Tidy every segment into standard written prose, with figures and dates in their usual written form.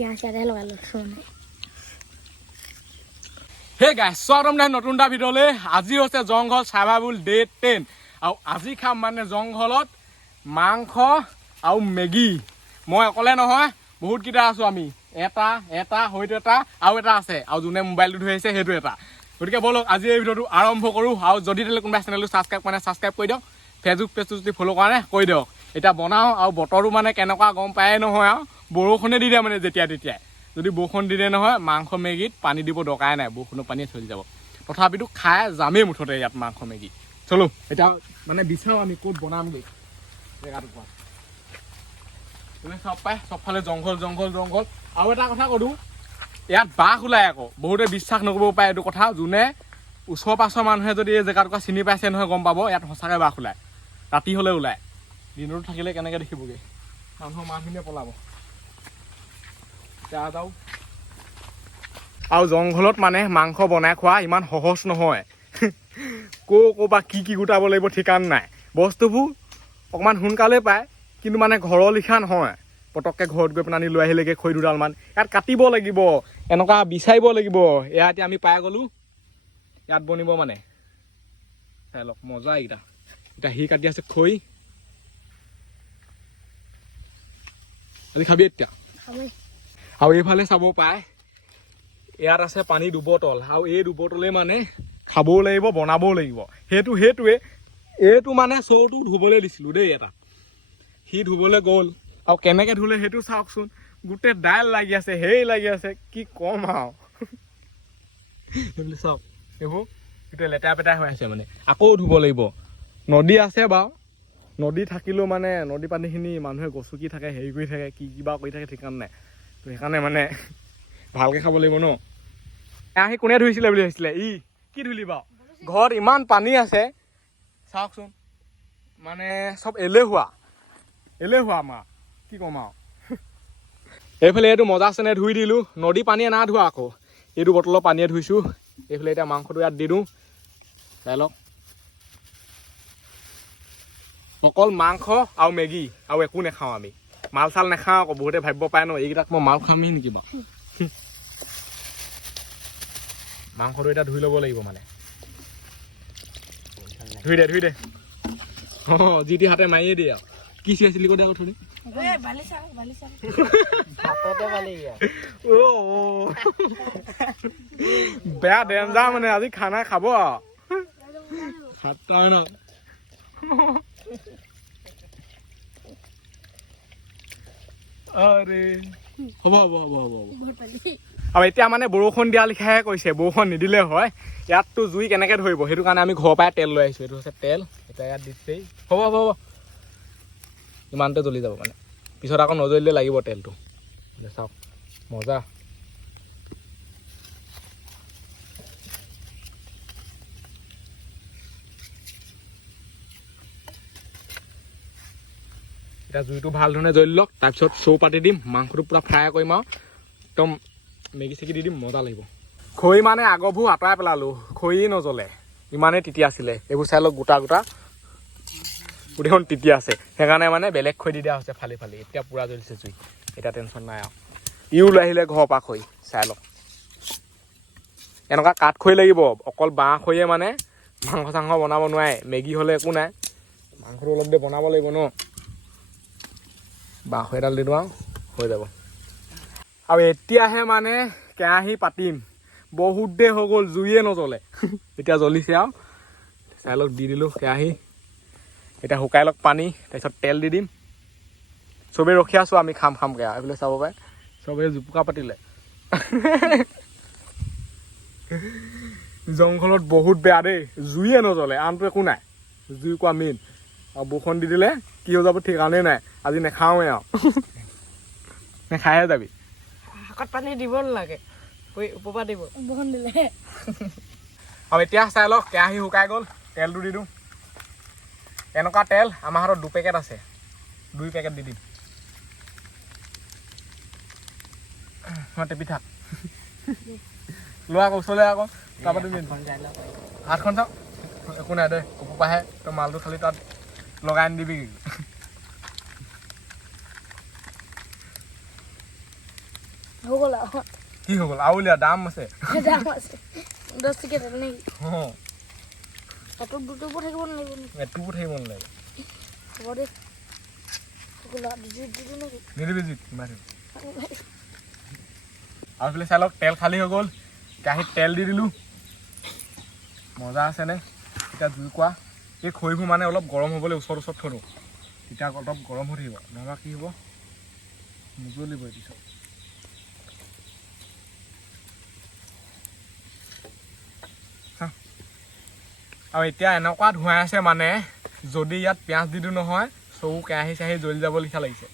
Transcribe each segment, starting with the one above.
পিঁয়াজ ইয়াতে লগাই লৈছোঁ মানে হে গাইছ স্বাগতম নাই নতুন এটা ভিডিঅ'লৈ আজি হৈছে জংঘল সাৰ্ভাইভেল ডে 10 আৰু আজি খাম মানে জংঘলত মাংস আৰু মেগী মই অকলে নহয় বহুতকেইটা আছোঁ আমি এটা হয়তো এটা আৰু এটা আছে আৰু যোনে মোবাইলটো ধৰি আহিছে সেইটো এটা গতিকে ব'লক আজি এই ভিডিঅ'টো আৰম্ভ কৰোঁ আৰু যদি তেতিয়ালৈ কোনোবাই চেনেলটো ছাবস্ক্ৰাইব কৰা নাই ছাবস্ক্ৰাইব কৰি দিয়ক ফেচবুক পেজটো যদি ফ'ল' কৰা নাই কৰি দিয়ক এতিয়া বনাওঁ আৰু বতৰটো মানে কেনেকুৱা গম পায়ে নহয় আৰু বৰষুণে দি দিয়ে মানে তেতিয়াই যদি বৰষুণ দিলে নহয় মাংস মেগীত পানী দিব দৰকাৰে নাই বৰষুণৰ পানীয়ে চলি যাব তথাপিতো খাই যামেই মুঠতে ইয়াত মাংস মেগী চলো এতিয়া মানে বিচাৰোঁ আমি ক'ত বনামগৈ জেগাটো পৰা তুমি চব পাই চবফালে জংঘল আৰু এটা কথা ক'লোঁ ইয়াত বাঘ ওলায় আকৌ বহুতে বিশ্বাস নকৰিব পাৰে এইটো কথা যোনে ওচৰ পাছৰ মানুহে যদি এই জেগাটুকুৰা চিনি পাইছে নহয় গম পাব ইয়াত সঁচাকৈ বাঘ ওলায় ৰাতি হ'লে ওলায় দিনতো থাকিলে কেনেকৈ দেখিবগৈ মানুহৰ মানুহখিনিয়ে পলাব যাওঁ আৰু জংঘলত মানে মাংস বনাই খোৱা ইমান সহজ নহয় ক'ৰপৰা কি গোটাব লাগিব ঠিকান নাই বস্তুবোৰ অকণমান সোনকালে পায় কিন্তু মানে ঘৰৰ লিখা নহয় পটককৈ ঘৰত গৈ পেলাই লৈ আহিলেগৈ খৰি দুডালমান ইয়াত কাটিব লাগিব এনেকুৱা বিচাৰিব লাগিব এয়া এতিয়া আমি পাই গ'লোঁ ইয়াত বনিব মানে চাই লওক মজা এইকেইটা এতিয়া সি কাটি আছে খৰি আজি খাবি এতিয়া আৰু এইফালে চাব পায় ইয়াত আছে পানী 2 বটল আৰু এই 2 বটলে মানে খাবও লাগিব বনাবও লাগিব সেইটোৱে এইটো মানে চৌটো ধুবলৈ দিছিলোঁ দেই এটা সি ধুবলৈ গ'ল আৰু কেনেকৈ ধুলে সেইটো চাওকচোন গোটেই দাইল লাগি আছে লাগি আছে কি ক'ম আৰু সেইবুলি চাওক এইবোৰ গোটেই লেতেৰা পেতেৰা হৈ আছে মানে আকৌ ধুব লাগিব নদী আছে বাৰু নদী থাকিলেও মানে নদী পানীখিনি মানুহে গছকি থাকে হেৰি কৰি থাকে কিবা কৰি থাকে ঠিকান নাই তো সেইকাৰণে মানে ভালকৈ খাব লাগিব ন আহি কোনে ধুইছিলে বুলি ভাবিছিলে কি ধুলি বাৰু ঘৰত ইমান পানী আছে চাওকচোন মানে চব এলেহুৱা আমাৰ কি ক'ম আৰু এইফালে এইটো মজা চেনে ধুই দিলোঁ নদী পানীয়ে না ধোৱা আকৌ এইটো বটলৰ পানীয়ে ধুইছোঁ এইফালে এতিয়া মাংসটো ইয়াত দি দিওঁ চাই লওক অকল মাংস আৰু মেগী আৰু একো নাখাওঁ আমি মাল চাল নাখাওঁ আকৌ বহুতে ভাবিব পাৰে ন এইকেইটাক মই মাল খামেই নেকি বাৰু মাংসটো এতিয়া ধুই ল'ব লাগিব মানে ধুই দে যি টি হাতে মাৰিয়ে দিয়ে আৰু কি চিয়াইছিলি কৈ দে আকৌ থৰি বেয়া ডেঞ্জাৰ মানে আজি খানা খাব সাতটা ন আৰে হ'ব আৰু এতিয়া মানে বৰষুণ দিয়া লিখাহে কৈছে বৰষুণ নিদিলে হয় ইয়াততো জুই কেনেকৈ ধৰিব সেইটো কাৰণে আমি ঘৰৰ পৰাই তেল লৈ আহিছোঁ এইটো হৈছে তেল এতিয়া ইয়াত দিছেই হ'ব ইমানতে জ্বলি যাব মানে পিছত আকৌ নজ্বলিলে লাগিব তেলটো চাওক মজা এতিয়া জুইটো ভাল ধৰণে জ্বলি লওক তাৰপিছত চৌ পাতি দিম মাংসটো পূৰা ফ্ৰাই কৰিম আৰু একদম মেগী চেগি দি দিম মজা লাগিব খৰি মানে আগৰবোৰ আঁতৰাই পেলালোঁ খৰি নজ্বলে ইমানেই তিতি আছিলে এইবোৰ চাই লওক গোটা গোটেইখন তিতি আছে সেইকাৰণে মানে বেলেগ খৰি দি দিয়া হৈছে ফালি এতিয়া পূৰা জ্বলিছে জুই এতিয়া টেনশ্যন নাই আৰু ইও লৈ আহিলে ঘৰৰ পৰা খৰি চাই লওক এনেকুৱা কাঠ খৰি লাগিব অকল বাঁহ খৰিয়ে মানে মাংস চাংস বনাব নোৱাৰে মেগী হ'লে একো নাই মাংসটো অলপ দেৰি বনাব লাগিব ন বাঁহ খৰি এডাল দি দিওঁ আৰু হৈ যাব আৰু এতিয়াহে মানে কেৰাহী পাতিম বহুত দেৰি হৈ গ'ল জুইয়ে নজ্বলে এতিয়া জ্বলিছে আৰু চাই লওক দি দিলোঁ কেৰাহী এতিয়া শুকাই লওক পানী তাৰপিছত তেল দি দিম চবেই ৰখি আছোঁ আমি খামকৈ আৰু এইফালে চাব পাৰে চবেই জুপুকা পাতিলে জংঘলত বহুত বেয়া দেই জুইয়ে নজ্বলে আনটো একো নাই জুই কোৱা মেইন আৰু বৰষুণ দি দিলে কি হৈ যাব ঠিকানেই নাই আজি নাখাওঁৱে আৰু নেখাইহে যাবি শাকত পানী দিব নালাগে ওপৰপৰা দিব বৰষুণ দিলে আৰু এতিয়া চাই লওক কেৰাহী শুকাই গ'ল তেলটো দি দিওঁ এনেকুৱা তেল আমাৰ হাতত 2 পেকেট আছে 2 পেকেট দি দিম মই টেপি থাক লোৱা আকৌ ওচৰলৈ আকৌ তাৰপৰা তুমি হাতখন চাওক একো নাই দেই ওপৰপৰাহে তই মালটো খালি তাত লগাই আনি দিবি হৈ গ'ল আৰু কি হৈ গ'ল আৰু উলিয়া দাম আছে দাম আছে 10 টকীয়া তেল নেকি অঁ তাতো দুটোবোৰ থাকিব নালাগিব নেকি এটুকু থাকিব নালাগে হ'ব দে হৈ গ'ল আৰু দুটো নেকি নিদিবি জিত মাৰি আৰু এইফালে চাই লওক তেল খালী হৈ গ'ল কেৰাহীত তেল দি দিলোঁ মজা আছেনে এতিয়া জুই কোৱা এই খৰিবোৰ মানে অলপ গৰম হ'বলৈ ওচৰত থ'লোঁ তেতিয়া অলপ গৰম হৈ থাকিব নহ'বা কি হ'ব নুজ্বলিব পিছত আৰু এতিয়া এনেকুৱা ধোঁৱাই আছে মানে যদি ইয়াত পিঁয়াজ দি দিওঁ নহয় চকু কেৰাহী চেৰাহী জ্বলি যাব লিখা লাগিছে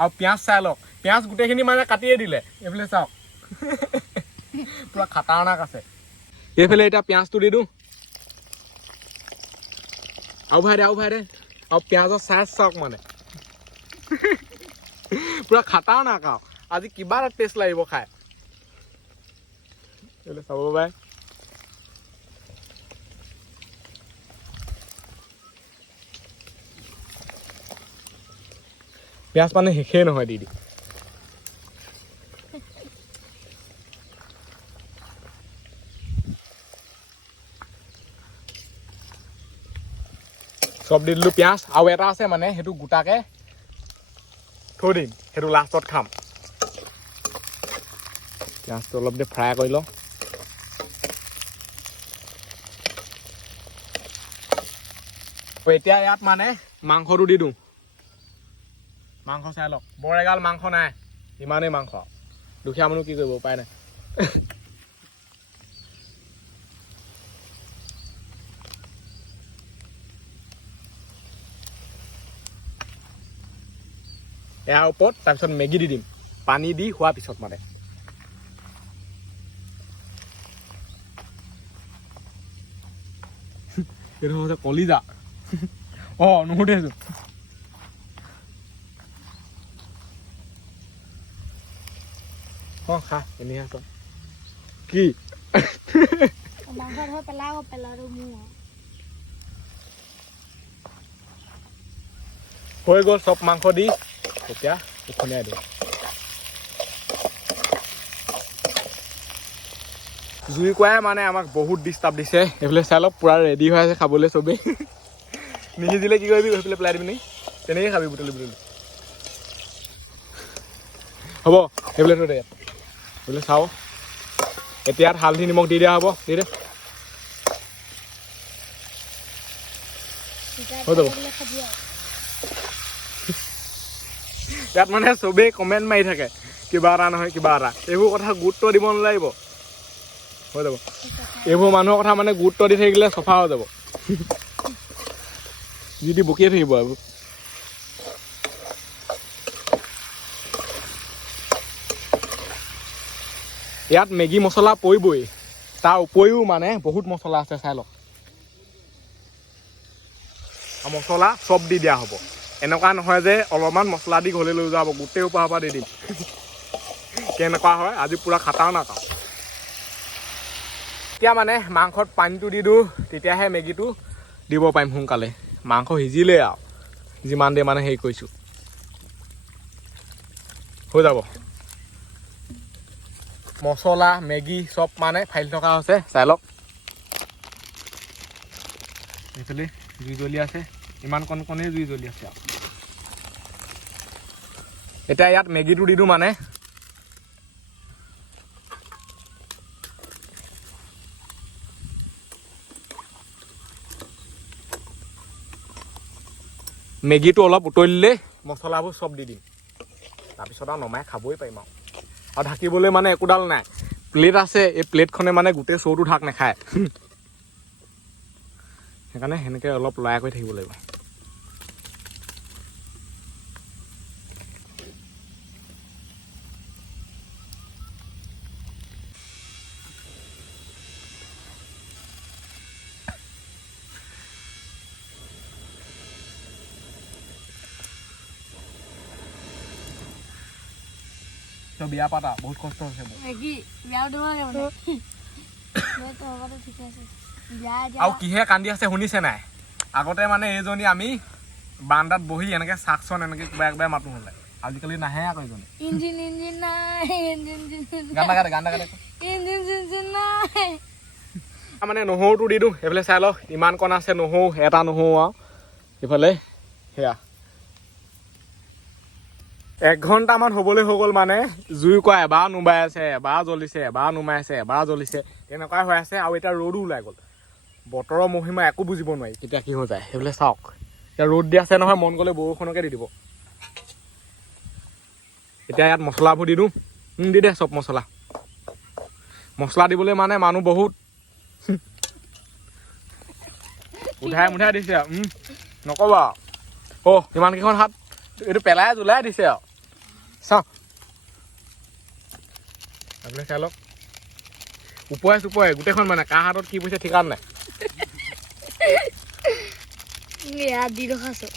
আৰু পিঁয়াজ চাই লওক পিঁয়াজ গোটেইখিনি মানে কাটিয়ে দিলে এইফালে চাওক পুৰা খাটাৰনাক আছে এইফালে এতিয়া পিঁয়াজটো দি দিওঁ আৰু ভাই দে আৰু পিঁয়াজৰ চাইজ চাওক মানে পুৰা খাটাৰনাক আৰু আজি কিবা এটা টেষ্ট লাগিব খাই এইফালে চাব পাৰে পিঁয়াজ মানে শেষেই নহয় দিদি চব দি দিলোঁ পিঁয়াজ আৰু এটা আছে মানে সেইটো গোটাকে থৈ দিম সেইটো লাষ্টত খাম পিঁয়াজটো অলপ দেৰি ফ্ৰাই কৰি লওঁ এতিয়া ইয়াত মানে মাংসটো দি দিওঁ মাংস চাই লওক বৰ এগাল মাংস নাই ইমানেই মাংস দুখীয়া মানুহ কি কৰিব উপায় নাই ইয়াৰ ওপৰত তাৰপিছত মেগী দি দিম পানী দি হোৱাৰ পিছত মানে এইটো হৈছে কলিজা অঁ নুসুধে আছো অঁ খা এনেই আছ কি মাংস ধৰ পেলাও মোৰ হৈ গ'ল চব মাংস দি এতিয়া উখনিয়াই দিওঁ জুই কোৱাই মানে আমাক বহুত ডিষ্টাৰ্ব দিছে এইফালে চাই লওক পূৰা ৰেডি হৈ আছে খাবলৈ চবেই নিসিজিলে কি কৰিবি সেইফালে পেলাই দিবি নেকি তেনেকৈ খাবি বুটলি হ'ব সেইফালে থৈ দে এইফালে চাওঁ এতিয়া হালধি নিমখ দি দিয়া হ'ব দি দে হৈ যাব ইয়াত মানে চবেই কমেণ্ট মাৰি থাকে কিবা এটা নহয় কিবা এটা এইবোৰ কথা গুৰুত্ব দিব নালাগিব হৈ যাব এইবোৰ মানুহৰ কথা মানে গুৰুত্ব দি থাকিলে চফা হৈ যাব যি দি বকিয়ে থাকিব এইবোৰ ইয়াত মেগী মছলা পৰিবই তাৰ উপৰিও মানে বহুত মছলা আছে চাই লওক মছলা চব দি দিয়া হ'ব এনেকুৱা নহয় যে অলপমান মছলা দি ঘৰলৈ লৈ যাব গোটেই ওপৰৰ পৰা দি দিম কেনেকুৱা হয় আজি পূৰা খাটাৰনাক আৰু এতিয়া মানে মাংসত পানীটো দি দিওঁ তেতিয়াহে মেগীটো দিব পাৰিম সোনকালে মাংস সিজিলেই আৰু যিমান দেৰি মানে হেৰি কৰিছোঁ হৈ যাব মছলা মেগী চব মানে ফাইল থকা হৈছে চাই লওক এইফালে জুই জ্বলি আছে ইমান কণকণেই জুই জ্বলি আছে আৰু এতিয়া ইয়াত মেগীটো দি দিওঁ মানে মেগীটো অলপ উতলিলে মছলাবোৰ চব দি দিম তাৰপিছত আৰু নমাই খাবই পাৰিম আৰু ঢাকিবলৈ মানে একোডাল নাই প্লেট আছে এই প্লেটখনে মানে গোটেই চৌটো ঢাক নাখায় সেইকাৰণে সেনেকৈ অলপ লৰাই কৰি থাকিব লাগিব বিয়া পাতা বহুত কষ্ট হৈছে আৰু কিহে কান্দি আছে শুনিছে নাই আগতে মানে এইজনী আমি বাৰান্দাত বহি এনেকে চাকচন এনেকে কিবা একবাৰে মাতো হ'লে আজিকালি নাহে আকৌ ইজনে ইঞ্জিন নাই ইঞ্জিন গান গাড়ে ইঞ্জিন নাই মানে নহৰুটো দি দিওঁ এইফালে চাই লওক ইমান কণ আছে নহৰু এটা নহৰু আৰু ইফালে সেয়া 1 ঘণ্টামান হ'বলৈ হৈ গ'ল মানে জুই কোৱা এবাৰ নুমাই আছে এবাৰ জ্বলিছে এবাৰ নুমাই আছে এবাৰ জ্বলিছে তেনেকুৱাই হৈ আছে আৰু এতিয়া ৰ'দো ওলাই গ'ল বতৰৰ মহিমা একো বুজিব নোৱাৰি কেতিয়া কি হৈ যায় সেইফালে চাওক এতিয়া ৰ'দ দি আছে নহয় মন গ'লে বৰষুণকে দি দিব এতিয়া ইয়াত মছলাবোৰ দি দিওঁ দি দে চব মছলা দিবলৈ মানে মানুহ বহুত মুঠাই দিছে আৰু নকবা ইমান কেইখন হাত এইটো পেলাই জুলাই দিছে আৰু চাওক আপুনি চাই লওক ওপৰে গোটেইখন মানে কাৰ হাতত কি পইচা ঠিকান নাই দি ৰখাছো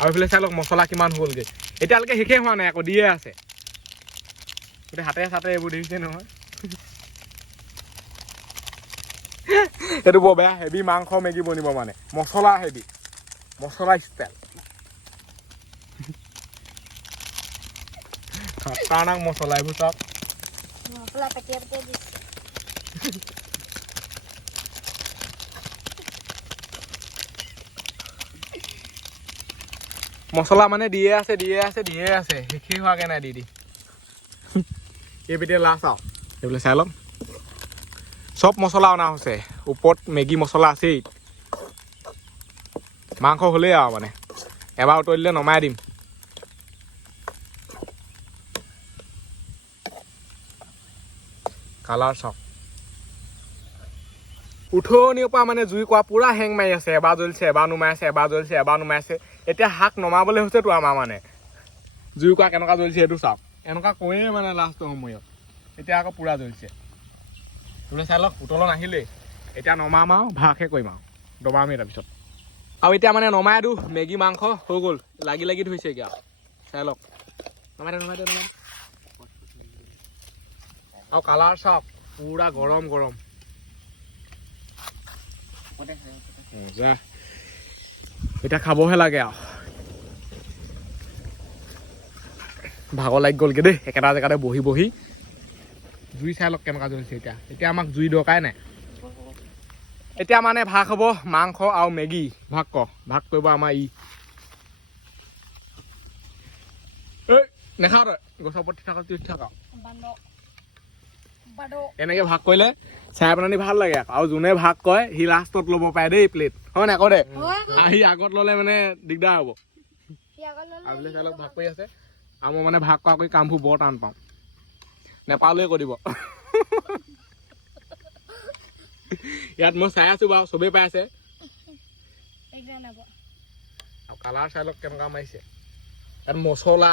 আৰু এইফালে চাই লওক মছলা কিমান হ'লগৈ এতিয়ালৈকে শেষেই হোৱা নাই আকৌ দিয়ে আছে গোটেই হাতে চাতে এইবোৰ দেখিছে নহয় এইটো বৰ বেয়া হেভি মাংস মেগী বনিব মানে মছলা হেভি মছলা ষ্টাইল খাটাৰনাক মছলা এইবোৰ চাওক মছলা পেটিয়া দিছে মছলা মানে দিয়ে আছে শেষেই হোৱাকৈ নাই দি এইপিনে লাষ্ট আৰু এইবোলে চাই লওক চব মছলা অনা হৈছে ওপৰত মেগী মছলা আছেই মাংস হ'লেই আৰু মানে এবাৰ উতলিলে নমাই দিম কালাৰ চাওক উঠনিৰ পৰা মানে জুই কোৱা পুৰা হেং মাৰি আছে এবাৰ জ্বলিছে এবাৰ নুমাই আছে এতিয়া শাক নমাবলৈ হৈছেতো আমাৰ মানে জুই কোৱা কেনেকুৱা জ্বলিছে এইটো চাওক এনেকুৱা কৈয়ে মানে লাষ্টৰ সময়ত এতিয়া আকৌ পুৰা জ্বলিছে বোলে চাই লওক উতলন আহিলেই এতিয়া নমাম আৰু ভাগহে কৰিম আৰু দবামেই তাৰপিছত আৰু এতিয়া মানে নমাই দিওঁ মেগী মাংস হৈ গ'ল লাগি ধৰিছে এতিয়া চাই লওক নমাই দে আৰু কালাৰ চাওক পুৰা গৰম এতিয়া খাবহে লাগে আৰু ভাগৰ লাগি গ'লগে দেই একেটা জেগাতে বহি জুই চাই লওক কেনেকুৱা জ্বলিছে এতিয়া আমাক জুই দৰকাৰাই নাই এতিয়া মানে ভাগ হ'ব মাংস আৰু মেগী ভাগ কৰিব আমাৰ নেখাওঁ তই গছৰ ওপৰত থাক এনেকে ভাগ কৰিলে চাই পেলানি ভাল লাগে আৰু যোনে ভাগ কৰে সি লাষ্টত ল'ব পাৰে দেই প্লেট হয় নাই আকৌ দে সি আগত ল'লে মানে দিগদাৰ হ'ব আৰু চাই লওক ভাগ কৰি আছে আৰু মই মানে ভাগ কৰা কামবোৰ বৰ টান পাওঁ নেপালে কৈ দিব ইয়াত মই চাই আছো বাৰু চবেই পাই আছে আৰু কালাৰ চাই লওক কেনেকুৱা মাৰিছে ইয়াত মছলা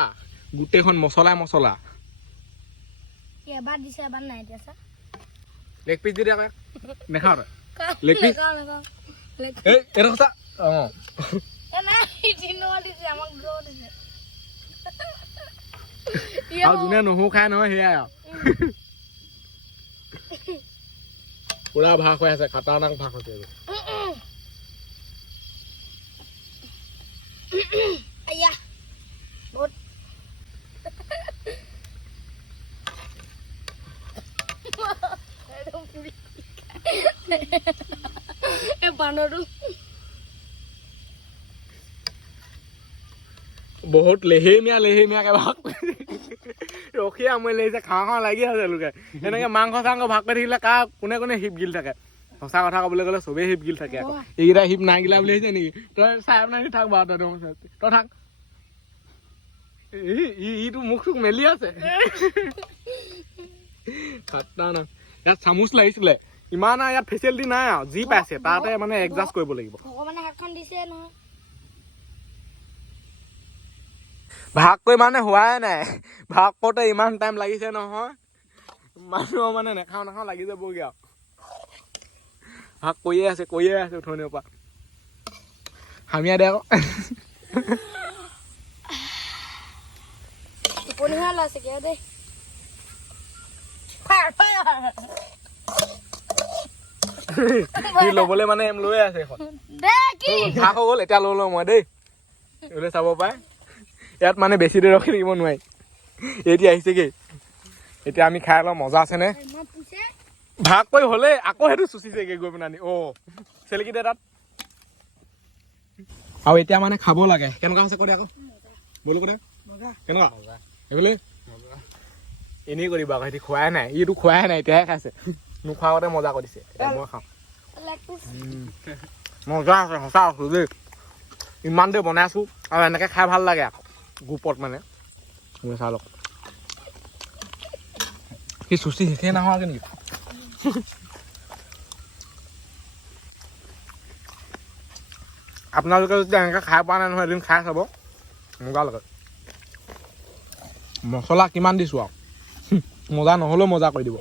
গোটেইখন মছলা এবাৰ দিছে এবাৰ নাই দিয়া চা লেগ পিচ দি দিয়া নেখাওঁ তই লেগ পিচ এইটো কথা আৰু যোনে নহৰু খাই নহয় সেয়াই আৰু পুৰা ভাগ হৈ আছে খাটাৰনাক ভাগ হৈছে বহুত লেহেমীয়াকে ভাগ ৰখি আমনি লাগিছে খাওঁ লাগি আছে লোকে এনেকে মাংস চাংস ভাগ কৰি থাকিলে কোনে হিপ গিল থাকে সঁচা কথা ক'বলৈ গ'লে চবেই হিপ গিল থাকে আকৌ এইকেইটা হিপ নাই গিলা বুলি আহিছে নেকি তই চাই পেলাই থাক বাৰু তই থাক ইটো মুখ চুখ মেলি আছে ইয়াত চামুচ লাগিছিলে ইমান ইয়াত ফেচিলিটি নাই আৰু যি পাইছে তাতে মানে এডজাষ্ট কৰিব লাগিব ভগৱানে হাতখন দিছে নহয় ভাগ কৰি মানে হোৱাই নাই ভাগ কৰোঁতে ইমান টাইম লাগিছে নহয় মানুহৰ মানে নেখাওঁ লাগি যাবগৈ আৰু ভাগ কৰিয়ে আছে উঠনিৰ পৰা হামিয়াই দে আকৌ টোপনি হোৱা লাছে কিয় দেই সি ল'বলৈ মানে লৈ আছে এখন ভাগ হৈ গ'ল এতিয়া লৈ লওঁ মই দেই এইফালে চাব পাৰে ইয়াত মানে বেছি দেৰি ৰখি থাকিব নোৱাৰি এতিয়া আহিছেগে এতিয়া আমি খাই লওঁ মজা আছেনে ভাগ কৰি হ'লে আকৌ সেইটো চুচিছেগে গৈ পিনে চেলেকি দে তাত আৰু এতিয়া মানে খাব লাগে কেনেকুৱা হৈছে কৈ আকৌ বলো কৈ কেনেকুৱা এইফালে এনেই কৰিবা আকৌ সিহঁতি খোৱাই নাই ইটো খোৱাই নাই এতিয়াহে খাইছে নোখোৱাওতে মজা কৰিছে মই খাওঁ মজা আছে সঁচা আছো দেই ইমান দেৰি বনাই আছো আৰু এনেকে খাই ভাল লাগে আকৌ গ্ৰুপত মানে চাই লওক সি চুচি শেষে নহয় নেকি আপোনালোকে যদি এনেকৈ খাই পোৱা নাই নহয় এদিন খাই চাব মজা লাগে মছলা কিমান দিছোঁ আৰু মজা নহ'লেও মজা কৰি দিব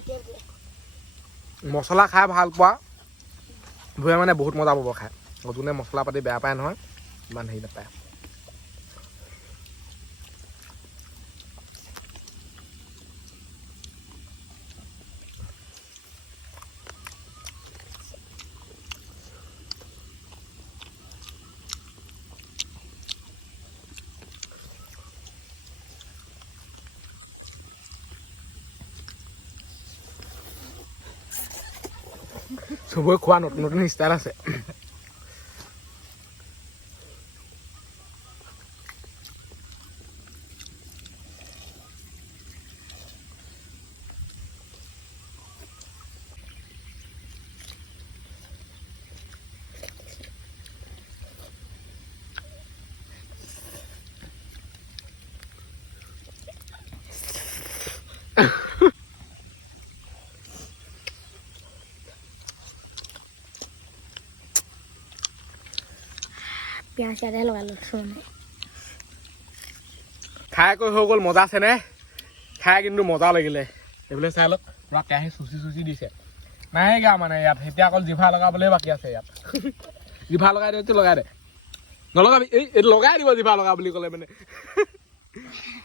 মছলা খাই ভাল পোৱা বোৰে মানে বহুত মজা পাব খাই যোনে মছলা পাতি বেয়া পায় নহয় ইমান হেৰি নাপায় চবৰে খোৱা নতুন নতুন ষ্টাইল আছে পিঁয়াজ ইয়াতে লগালোঁ খাই কৈ হৈ গ'ল মজা আছে নে খাই কিন্তু মজা লাগিলে এইফালে চাই লওক পুৰা কেৰাহী চুচি দিছে নাই গা মানে ইয়াত এতিয়া অকল জিভা লগাবলৈ বাকী আছে ইয়াত জিভা লগাই দে লগাই দে নলগাবি এই লগাই দিব জিভা লগা বুলি ক'লে মানে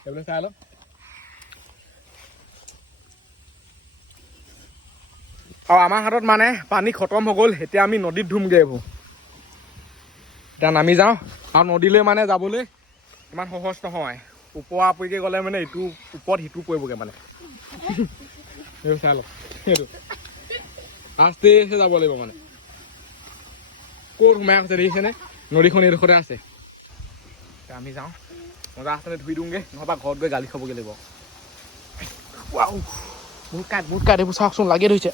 এইফালে চাই লওক আৰু আমাৰ হাতত মানে পানী খতম হৈ গ'ল এতিয়া আমি নদীত ধুমগৈ এইবোৰ এতিয়া নামি যাওঁ আৰু নদীলৈ মানে যাবলৈ ইমান সহজ নহয় ওপৰা ওপৰিকৈ গ'লে মানে ইটো ওপৰত সিটো পৰিবগৈ মানে এইটো চাই লওক সেইটো আস্তেহে যাব লাগিব মানে ক'ত সোমাই আছে দেখিছেনে নদীখন এইডোখৰতে আছে এতিয়া আমি যাওঁ মজা আছে ধুই দিওঁগৈ নহবা ঘৰত গৈ গালি খাবগৈ লাগিব বহুত কাঠ এইবোৰ চাওকচোন লাগি ধৰিছে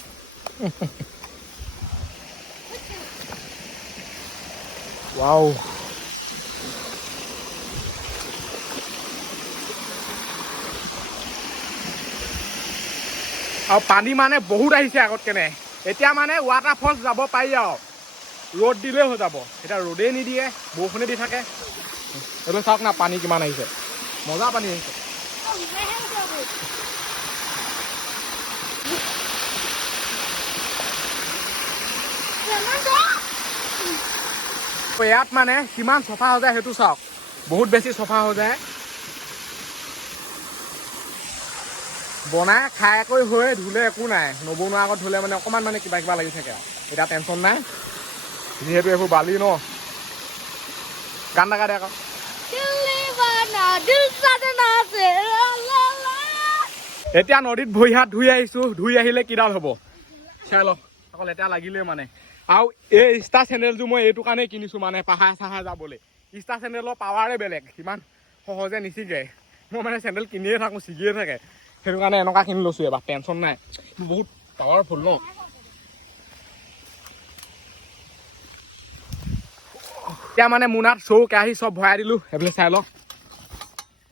ৱাও আৰু পানী মানে বহুত আহিছে আগত কেনে এতিয়া মানে ৱাটাৰ ফলছ যাব পাৰি আৰু ৰ'দ দিলেই হৈ যাব এতিয়া ৰ'দেই নিদিয়ে বৰষুণে দি থাকে এইটো চাওক না পানী কিমান আহিছে মজা পানী আহিছে ইয়াত মানে কিমান চফা হৈ যায় সেইটো চাওক বহুত বেছি চফা হৈ যায় বনাই খাই কৰি হৈ ধুলে একো নাই নবনোৱাৰ আগত ধুলে মানে অকণমান মানে কিবা কিবা লাগি থাকে আৰু এতিয়া টেনশ্যন নাই যিহেতু এইবোৰ বালি ন গান লগা দে আকৌ এতিয়া নদীত ভৰি হাত ধুই আহিছোঁ ধুই আহিলে কিডাল হ'ব চাই লওক অকল লেতেৰা লাগিলে মানে আৰু এই ষ্টাৰ চেণ্ডেলযোৰ মই এইটো কাৰণেই কিনিছোঁ মানে পাহাৰ চাহাৰ যাবলৈ ষ্টাৰ চেণ্ডেলৰ পাৱাৰে বেলেগ সিমান সহজে নিচিগে মই মানে চেণ্ডেল কিনিয়ে থাকোঁ ছিগিয়ে থাকে সেইটো কাৰণে এনেকুৱা কিনি লৈছোঁ এবাৰ টেনশ্যন নাই বহুত পাৱাৰফুল ন এতিয়া মানে মোনাত চৌ কেৰাহী চব ভৰাই দিলোঁ সেইফালে চাই লওক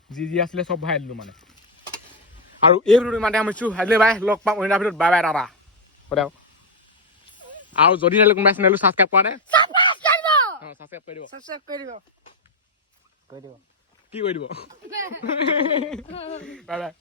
যি আছিলে চব ভৰাই দিলোঁ মানে আৰু এই ভিডিঅ'টো ইমানতে সামৰিছোঁ আজিলৈ বাই লগ পাম অন্য ভিডিঅ'ত বাই বাই দাদা সদায় আৰু যদি নহ'লে কোনোবাই চেনেলটো ছাবস্ক্ৰাইব কৰা নাই ছাবস্ক্ৰাইব কৰি দিব কি কৰি দিব বাই বাই